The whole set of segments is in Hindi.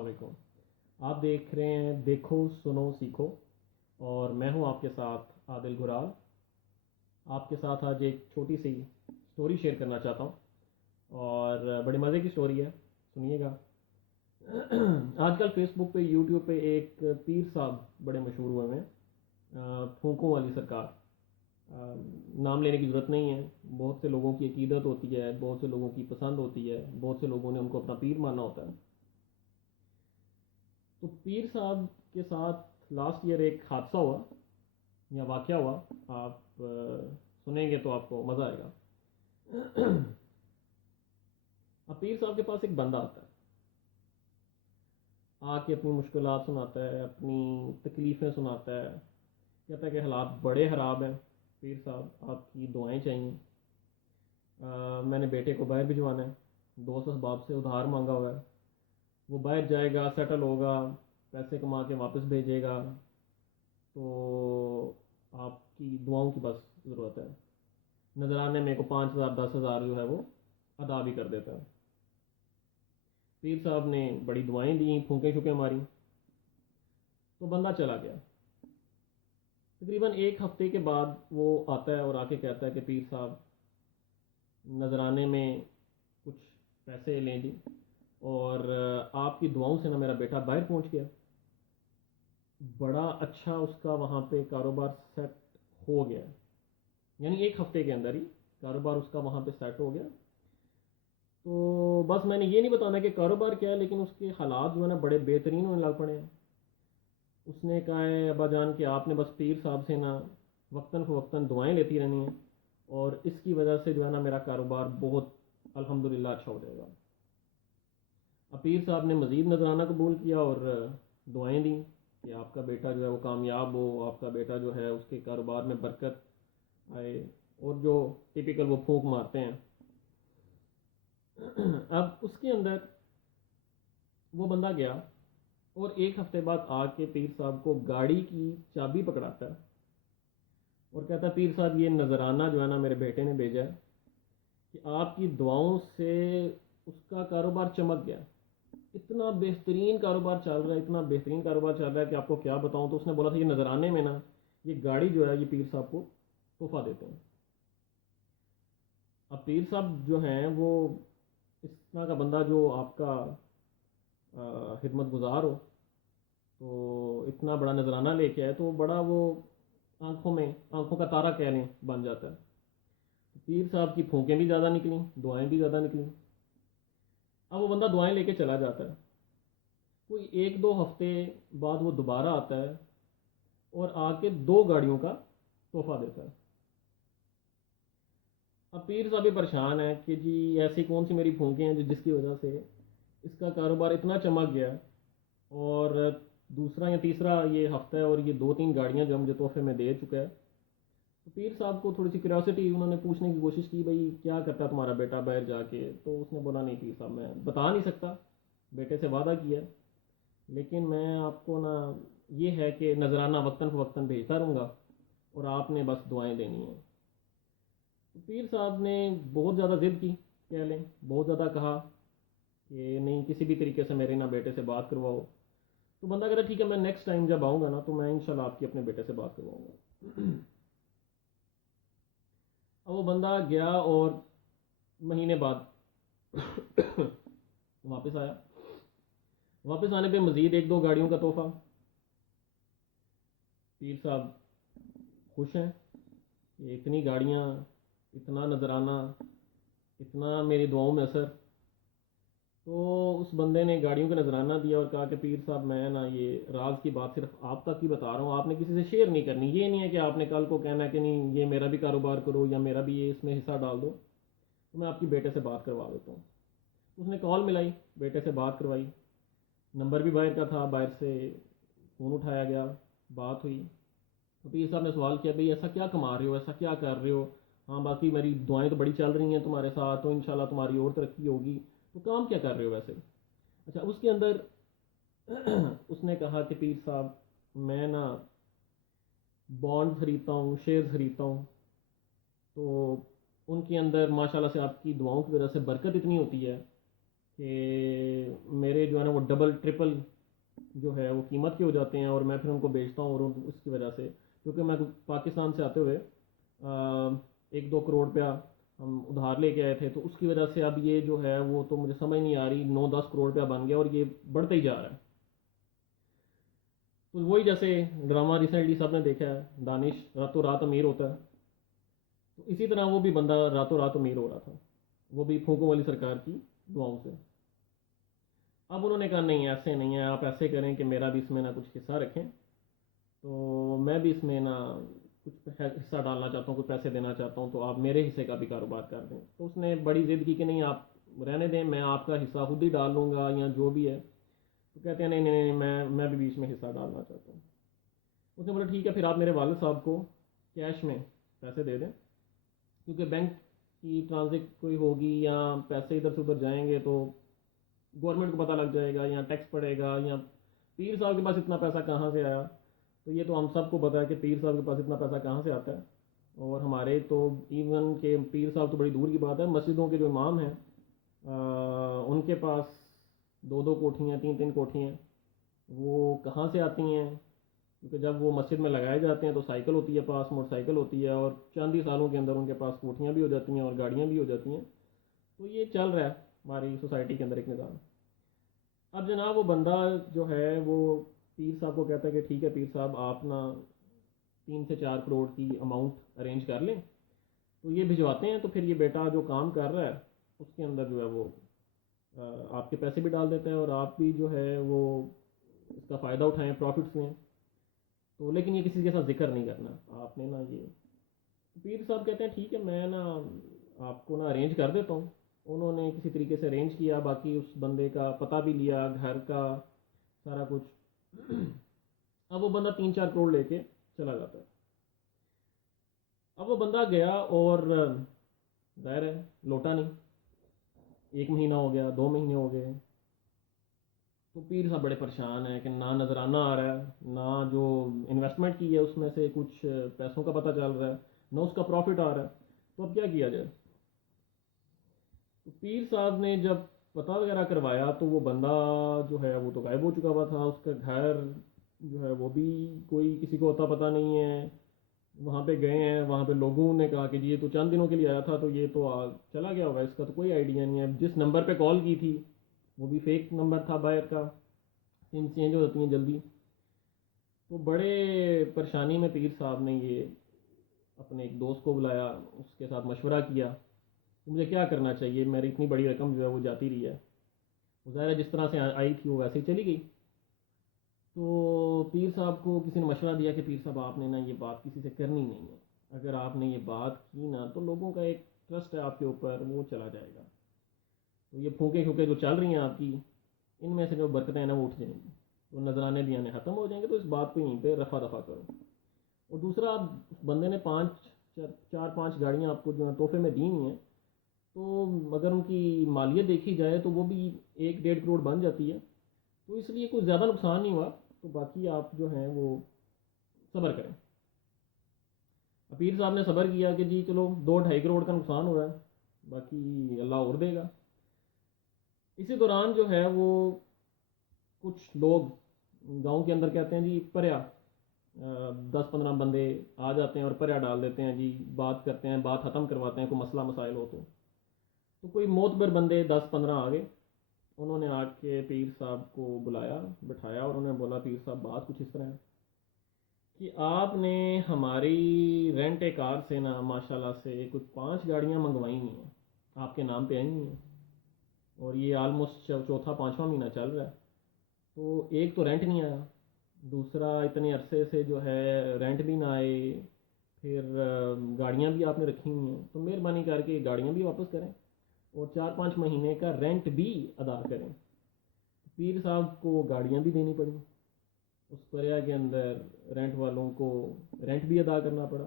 अस्सलाम वालेकुम। आप देख रहे हैं देखो सुनो सीखो, और मैं हूं आपके साथ आदिल गुराल। आपके साथ आज एक छोटी सी स्टोरी शेयर करना चाहता हूं, और बड़े मज़े की स्टोरी है, सुनिएगा। आजकल फेसबुक पे यूट्यूब पे एक पीर साहब बड़े मशहूर हुए हैं, फूकों वाली सरकार। नाम लेने की ज़रूरत नहीं है। बहुत से लोगों की अकीदत होती है, बहुत से लोगों की पसंद होती है, बहुत से लोगों ने उनको अपना पीर माना होता है। तो पीर साहब के साथ लास्ट ईयर एक हादसा हुआ या वाक़या हुआ। आप सुनेंगे तो आपको मज़ा आएगा। अब पीर साहब के पास एक बंदा आता है, आके अपनी मुश्किलात सुनाता है, अपनी तकलीफ़ें सुनाता है। कहता है कि हालात बड़े ख़राब हैं, पीर साहब आपकी दुआएं चाहिए। मैंने बेटे को बाहर भिजवाना है, दोस्त अहबाब से उधार मांगा हुआ है। वो बाहर जाएगा, सेटल होगा, पैसे कमा के वापस भेजेगा। तो आपकी दुआओं की बस ज़रूरत है। नजराने में को 5,000 10,000 जो है वो अदा भी कर देता है। पीर साहब ने बड़ी दुआएं दी, फूंके शुके मारी, तो बंदा चला गया। तकरीबन एक हफ्ते के बाद वो आता है और आके कहता है कि पीर साहब, नजराने में कुछ पैसे ले ली, और आपकी दुआओं से ना मेरा बेटा बाहर पहुंच गया। बड़ा अच्छा उसका वहाँ पे कारोबार सेट हो गया, यानी एक हफ्ते के अंदर ही कारोबार उसका वहाँ पे सेट हो गया। तो बस मैंने ये नहीं बताना कि कारोबार क्या है, लेकिन उसके हालात जो है ना बड़े बेहतरीन होने लग पड़े हैं। उसने कहा है अब्बा जान कि आपने बस पीर साहब से ना वक्तन फ़वक्तन दुआएं लेती रहनी है, और इसकी वजह से जो है ना मेरा कारोबार बहुत अल्हम्दुलिल्लाह अच्छा हो जाएगा। अब पीर साहब ने मज़ीद नजराना कबूल किया और दुआएं दी कि आपका बेटा जो है वो कामयाब हो, आपका बेटा जो है उसके कारोबार में बरकत आए, और जो टिपिकल वो फूंक मारते हैं। अब उसके अंदर वो बंदा गया, और एक हफ्ते बाद आके पीर साहब को गाड़ी की चाबी पकड़ाता है और कहता है पीर साहब, ये नजराना जो है ना मेरे बेटे ने भेजा है कि आपकी दुआओं से उसका कारोबार चमक गया। इतना बेहतरीन कारोबार चल रहा है, इतना बेहतरीन कारोबार चल रहा है कि आपको क्या बताऊं। तो उसने बोला था ये नजराने में ना ये गाड़ी जो है ये पीर साहब को तोहफा देते हैं। अब पीर साहब जो हैं वो इस तरह का बंदा जो आपका खिदमत गुजार हो, तो इतना बड़ा नजराना लेके आए, तो बड़ा वो आंखों का तारा कह लें बन जाता है। तो पीर साहब की फूंकें भी ज़्यादा निकली, दुआएं भी ज़्यादा निकली। अब वो बंदा दुआएं लेके चला जाता है। कोई एक दो हफ्ते बाद वो दोबारा आता है और आके दो गाड़ियों का तोहफा देता है। अब पीर साहब भी परेशान है कि जी ऐसी कौन सी मेरी फूंकें हैं जो जिसकी वजह से इसका कारोबार इतना चमक गया। और दूसरा या तीसरा ये हफ्ता है, और ये दो तीन गाड़ियां जो मुझे तोहफे में दे चुका है। तो पीर साहब को थोड़ी सी क्यूरियोसिटी, उन्होंने पूछने की कोशिश की, भाई क्या करता है तुम्हारा बेटा बाहर जाके। तो उसने बोला नहीं पीर साहब, मैं बता नहीं सकता, बेटे से वादा किया, लेकिन मैं आपको ना ये है कि नजराना वक्तन फ़वक्तन भेजता रहूँगा, और आपने बस दुआएं देनी है। तो पीर साहब ने बहुत ज़्यादा ज़िद की, कह लें बहुत ज़्यादा कहा कि नहीं, किसी भी तरीके से मेरे ना बेटे से बात करवाओ। तो बंदा कहता ठीक है, मैं नेक्स्ट टाइम जब आऊँगा ना तो मैं इंशाल्लाह आपकी अपने बेटे से बात करवाऊँगा। अब वो बंदा गया और महीने बाद वापस आया। वापस आने पे मज़ीद एक दो गाड़ियों का तोहफा। पीर साहब खुश हैं, ये इतनी गाड़ियाँ, इतना नजराना, इतना मेरी दुआओं में असर। तो उस बंदे ने गाड़ियों का नजराना दिया और कहा कि पीर साहब, मैं ना ये राज की बात सिर्फ आप तक ही बता रहा हूँ, आपने किसी से शेयर नहीं करनी। ये नहीं है कि आपने कल को कहना है कि नहीं ये मेरा भी कारोबार करो या मेरा भी ये इसमें हिस्सा डाल दो। तो मैं आपकी बेटे से बात करवा देता हूँ। उसने कॉल मिलाई, बेटे से बात करवाई। नंबर भी बाहर का था, बाहर से फ़ोन उठाया गया, बात हुई। तो पीर साहब ने सवाल किया, भाई ऐसा क्या कमा रहे हो, ऐसा क्या कर रहे हो। हाँ बाकी मेरी दुआएं तो बड़ी चल रही हैं तुम्हारे साथ, तो इंशाल्लाह तुम्हारी और तरक्की होगी। तो काम क्या कर रहे हो वैसे। अच्छा, उसके अंदर उसने कहा कि पीर साहब, मैं ना बॉन्ड खरीदता हूँ, शेयर खरीदता हूँ। तो उनके अंदर माशाल्लाह से आपकी दुआओं की वजह से बरकत इतनी होती है कि मेरे जो है ना वो डबल ट्रिपल जो है वो कीमत के हो जाते हैं, और मैं फिर उनको बेचता हूँ, और उसकी वजह से, क्योंकि मैं पाकिस्तान से आते हुए 1-2 करोड़ रुपया हम उधार लेके आए थे, तो उसकी वजह से अब ये जो है वो तो मुझे समझ नहीं आ रही, 9-10 करोड़ रुपया बन गया और ये बढ़ते ही जा रहा है। तो वही जैसे ड्रामा रिसेंटली सबने देखा है, दानिश रातों रात अमीर होता है, तो इसी तरह वो भी बंदा रातों रात अमीर हो रहा था, वो भी फूकों वाली सरकार की दुआओं से। अब उन्होंने कहा नहीं ऐसे नहीं है, आप ऐसे करें कि मेरा भी इसमें ना कुछ हिस्सा रखें, तो मैं भी इसमें ना कुछ हिस्सा डालना चाहता हूँ, कुछ पैसे देना चाहता हूँ, तो आप मेरे हिस्से का भी कारोबार कर दें। तो उसने बड़ी ज़िद की कि नहीं आप रहने दें, मैं आपका हिस्सा खुद ही डाल लूँगा या जो भी है। तो कहते हैं नहीं नहीं नहीं, मैं भी बीच में हिस्सा डालना चाहता हूँ। उसने बोला ठीक है, फिर आप मेरे वालिद साहब को कैश में पैसे दे दें, क्योंकि बैंक की ट्रांजिट कोई होगी या पैसे इधर से उधर जाएंगे तो गवर्नमेंट को पता लग जाएगा या टैक्स पड़ेगा, या पीर साहब के पास इतना पैसा कहाँ से आया। तो ये तो हम सबको पता है कि पीर साहब के पास इतना पैसा कहाँ से आता है। और हमारे तो इवन के पीर साहब तो बड़ी दूर की बात है, मस्जिदों के जो इमाम हैं उनके पास 2-2 कोठियाँ 3-3 कोठियाँ वो कहाँ से आती हैं, क्योंकि जब वो मस्जिद में लगाए जाते हैं तो साइकिल होती है पास, मोटरसाइकिल होती है, और चंद ही सालों के अंदर उनके पास कोठियाँ भी हो जाती हैं और गाड़ियाँ भी हो जाती हैं। तो ये चल रहा है हमारी सोसाइटी के अंदर एक निज़ाम। अब जनाब वो बंदा जो है वो पीर साहब को कहता है कि ठीक है पीर साहब, आप ना 3 से 4 करोड़ की अमाउंट अरेंज कर लें, तो ये भिजवाते हैं, तो फिर ये बेटा जो काम कर रहा है उसके अंदर जो है वो आपके पैसे भी डाल देता है, और आप भी जो है वो इसका फ़ायदा उठाएं, प्रॉफिट्स लें। तो लेकिन ये किसी के साथ जिक्र नहीं करना आपने ना ये। तो पीर साहब कहते हैं ठीक है, मैं ना आपको ना अरेंज कर देता हूँ। उन्होंने किसी तरीके से अरेंज किया, बाकी उस बंदे का पता भी लिया, घर का सारा कुछ। अब वो बंदा 3-4 करोड़ लेके चला जाता है। अब वो बंदा गया और जाहिर है लौटा नहीं, 1 महीना हो गया, 2 महीने हो गए। तो पीर साहब बड़े परेशान है कि ना नजराना आ रहा है, ना जो इन्वेस्टमेंट की है उसमें से कुछ पैसों का पता चल रहा है, ना उसका प्रॉफिट आ रहा है। तो अब क्या किया जाए। तो पीर साहब ने जब पता वगैरह करवाया तो वो बंदा जो है वो तो गायब हो चुका हुआ था, उसका घर जो है वो भी कोई किसी को अता पता नहीं है। वहाँ पे गए हैं, वहाँ पे लोगों ने कहा कि जी ये तो चंद दिनों के लिए आया था, तो ये तो चला गया होगा, इसका तो कोई आइडिया नहीं है। जिस नंबर पे कॉल की थी वो भी फेक नंबर था बाहर का, सिम चेंज हो जाती हैं जल्दी। तो बड़े परेशानी में पीर साहब ने ये अपने एक दोस्त को बुलाया, उसके साथ मशवरा किया कि मुझे क्या करना चाहिए, मेरी इतनी बड़ी रकम जो है वो जाती रही है। वो ज़ाहिर है जिस तरह से आई थी वो वैसे ही चली गई। तो पीर साहब को किसी ने मशवरा दिया कि पीर साहब आपने ना ये बात किसी से करनी नहीं है, अगर आपने ये बात की ना तो लोगों का एक ट्रस्ट है आपके ऊपर वो चला जाएगा, तो ये फूके फूके जो चल रही हैं आपकी, इनमें से जो बरकतें हैं ना वो उठ जाएंगी, तो नजराने भी आने ख़त्म हो जाएंगे। तो इस बात को यहीं पे रफा दफा करो। और दूसरा, आप उस बंदे ने 4-5 गाड़ियाँ आपको जो है तोहफे में दी हुई हैं, तो अगर उनकी मालियत देखी जाए तो वो भी 1-1.5 करोड़ बन जाती है। तो इसलिए कोई ज़्यादा नुकसान नहीं हुआ। तो बाकी आप जो हैं वो सब्र करें। पीर साहब ने सब्र किया कि जी चलो 2-2.5 करोड़ का नुकसान हो रहा है, बाकी अल्लाह और देगा। इसी दौरान जो है वो कुछ लोग गांव के अंदर कहते हैं जी पर्या, 10-15 बंदे आ जाते हैं और पर्या डाल देते हैं जी, बात करते हैं, बात ख़त्म करवाते हैं, कोई मसला मसाइल हो तो कोई मोतबर बंदे 10-15 आ गए। उन्होंने आके पीर साहब को बुलाया, बिठाया, और उन्होंने बोला पीर साहब बात कुछ इस तरह है कि आपने हमारी रेंट ए कार से ना माशाल्लाह से कुछ 5 गाड़ियाँ मंगवाई हुई हैं, आपके नाम पे आई हुई हैं, और ये आलमोस्ट चौथा 5वां महीना चल रहा है। तो एक तो रेंट नहीं आया, दूसरा इतने अरसे से जो है रेंट भी ना आए, फिर गाड़ियाँ भी आपने रखी हुई हैं, तो मेहरबानी करके गाड़ियाँ भी वापस करें और 4-5 महीने का रेंट भी अदा करें। पीर साहब को गाड़ियाँ भी देनी पड़ी, उस पर्या के अंदर रेंट वालों को रेंट भी अदा करना पड़ा।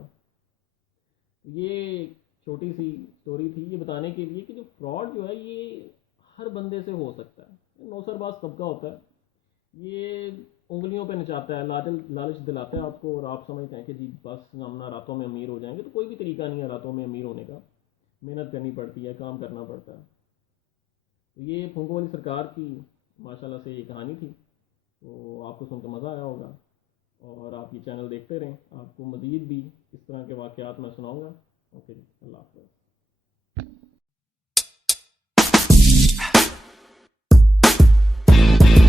ये छोटी सी स्टोरी थी ये बताने के लिए कि जो फ्रॉड जो है ये हर बंदे से हो सकता है, नौसरबाज सबका होता है। ये उंगलियों पे नचाता है, लालच दिलाता है आपको, और आप समझते हैं कि जी बस हम ना रातों में अमीर हो जाएंगे। तो कोई भी तरीका नहीं है रातों में अमीर होने का, मेहनत करनी पड़ती है, काम करना पड़ता है। तो ये फूंकों वाली सरकार की माशाल्लाह से ये कहानी थी। तो आपको सुनकर मज़ा आया होगा और आप ये चैनल देखते रहें, आपको मज़ीद भी इस तरह के वाक़यात मैं सुनाऊँगा। ओके जी, अल्लाह हाफ़िज़।